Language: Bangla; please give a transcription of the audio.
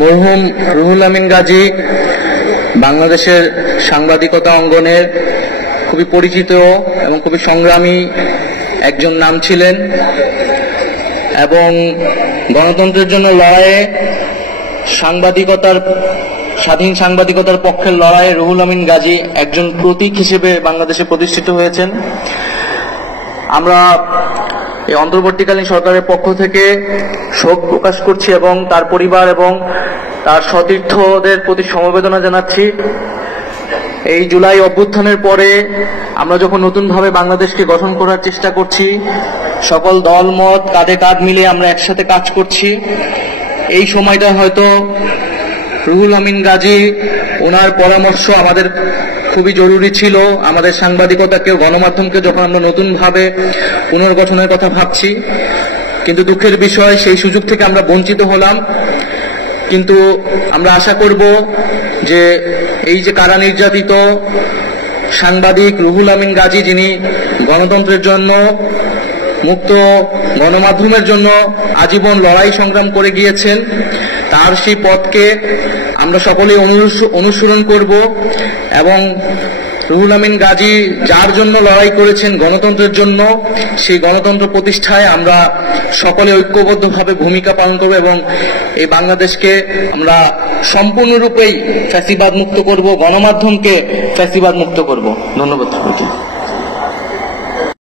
মরহুম রুহুল আমিন গাজী বাংলাদেশের সাংবাদিকতা অঙ্গনের খুবই পরিচিত এবং খুবই সংগ্রামী একজন নাম ছিলেন এবং গণতন্ত্রের জন্য লড়াইয়ে স্বাধীন সাংবাদিকতার পক্ষের লড়াইয়ে রুহুল আমিন গাজী একজন প্রতীক হিসেবে বাংলাদেশে প্রতিষ্ঠিত হয়েছেন। আমরা এই অন্তর্বর্তীকালীন সরকারের পক্ষ থেকে শোক প্রকাশ করছি এবং তার পরিবার এবং তার সতীর্থদের প্রতি সমবেদনা জানাচ্ছি। এই জুলাই অভ্যুত্থানের পরে আমরা যখন নতুনভাবে বাংলাদেশকে গঠন করার চেষ্টা করছি, সকল দল মত কাঁধে কাঁধ মিলিয়ে আমরা একসাথে কাজ করছি। এই সময়টা হয়তো রুহুল আমিন গাজী ওনার পরামর্শ আমাদের খুবই জরুরি ছিল। আমাদের সাংবাদিকতাকে গণমাধ্যমকে যখন আমরা নতুনভাবে পুনর্গঠনের কথা ভাবছি, কিন্তু দুঃখের বিষয় সেই সুযোগ থেকে আমরা বঞ্চিত হলাম। কিন্তু আমরা আশা করব যে এই যে কারা নির্যাতিত সাংবাদিক রুহুল আমিন গাজী, যিনি গণতন্ত্রের জন্য, মুক্ত গণমাধ্যমের জন্য আজীবন লড়াই সংগ্রাম করে গিয়েছেন, তার সেই পথকে আমরা সকলেই অনুসরণ করব এবং রুহুল আমিন গাজী যার জন্য লড়াই করেছেন, গণতন্ত্রের জন্য, সেই গণতন্ত্র প্রতিষ্ঠায় আমরা সকলে ঐক্যবদ্ধভাবে ভূমিকা পালন করব এবং এই বাংলাদেশকে আমরা সম্পূর্ণরূপেই ফ্যাসিবাদ মুক্ত করব, গণমাধ্যমকে ফ্যাসিবাদ মুক্ত করব। ধন্যবাদ।